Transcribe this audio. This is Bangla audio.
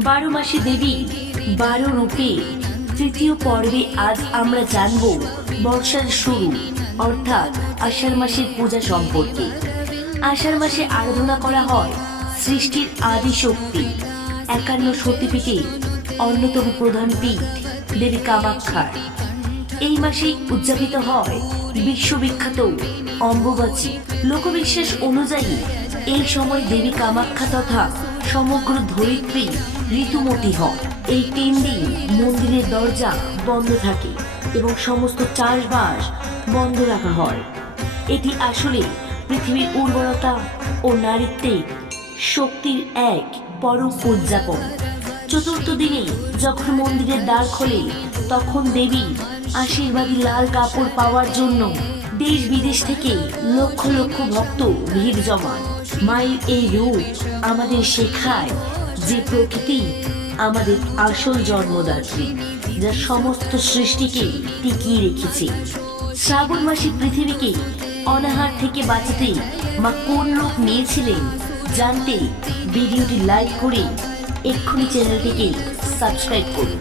বারো মাসে দেবী 12 রূপে তৃতীয় পর্বে আজ আমরা জানব বর্ষার শুরু অর্থাৎ আষাঢ় মাসের পূজা সম্পর্কে। আষাঢ় মাসে আরাধনা করা হয় সৃষ্টির আদি শক্তি 51 শক্তিপীঠে অন্যতম প্রধান পীঠ দেবী কামাখ্যার। এই মাসেই উদযাপিত হয় বিশ্ববিখ্যাত অম্বুবাচী। লোকবিশ্বাস অনুযায়ী এই সময় দেবী কামাখ্যা তথা সমগ্র ধরিত্রী ঋতুমতী হয়। এই 3 দিন মন্দিরের দরজা বন্ধ থাকে এবং সমস্ত চাষবাস বন্ধ রাখা হয়। এটি আসলে পৃথিবীর উর্বরতা ও নারীত্বের শক্তির এক পরম উদযাপন। চতুর্থ দিনে যখন মন্দিরের দ্বার খোলে তখন দেবী আশীর্বাদী লাল কাপড় পাওয়ার জন্য দেশ বিদেশ থেকে লক্ষ লক্ষ ভক্ত ভিড় জমান। মায়ের এই রূপ আমাদের শেখায় যে প্রকৃতি আমাদের আসল জন্মদাত্রী, যা সমস্ত সৃষ্টিকে টিকিয়ে রেখেছে। শ্রাবণ মাসে পৃথিবীকে অনাহার থেকে বাঁচাতে মা কোন রূপ নিয়েছিলেন জানতে ভিডিওটি লাইক করে এক্ষুনি চ্যানেলটিকে সাবস্ক্রাইব করুন।